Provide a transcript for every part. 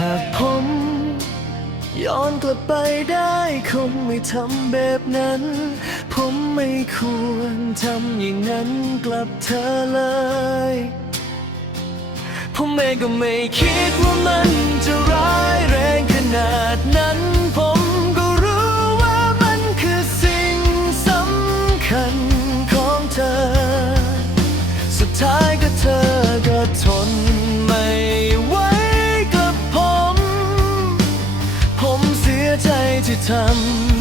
หากผมย้อนกลับไปได้คงไม่ทำแบบนั้น ผมไม่ควรทำอย่างนั้นกลับเธอเลย ผมเองก็ไม่คิดว่ามันจะร้ายแรงขนาดนั้น ผมก็รู้ว่ามันคือสิ่งสำคัญของเธอ สุดท้ายก็เธอก็ทน ที่ทำ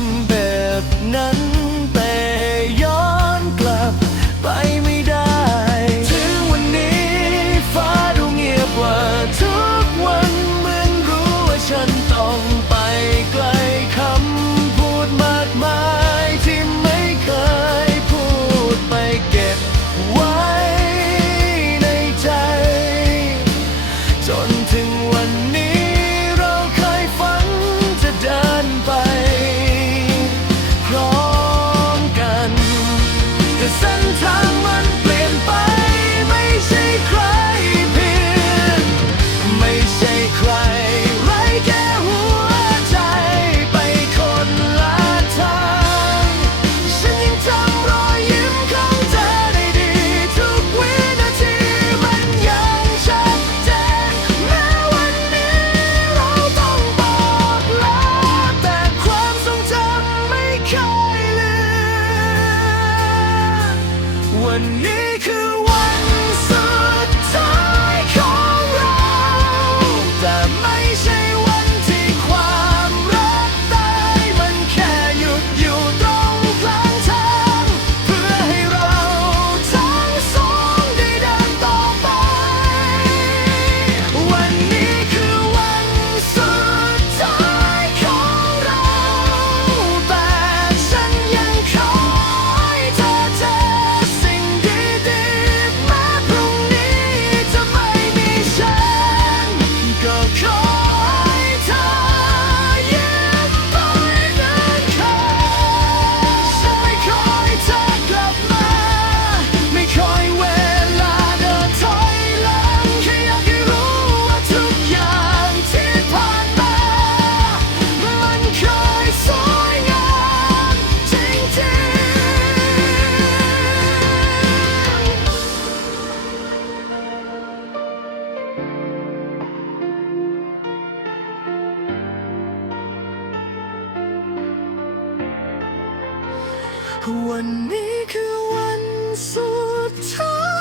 นี่คือ วันนี้คือวันสุดท้าย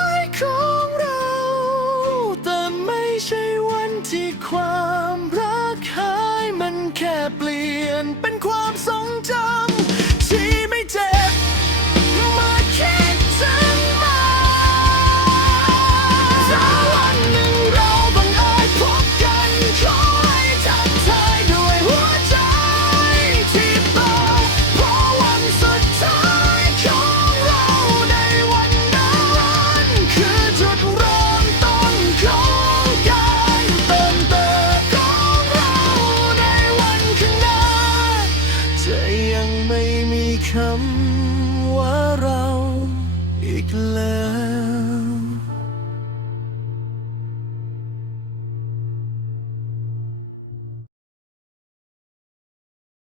ำว่าเราอีกแล้ว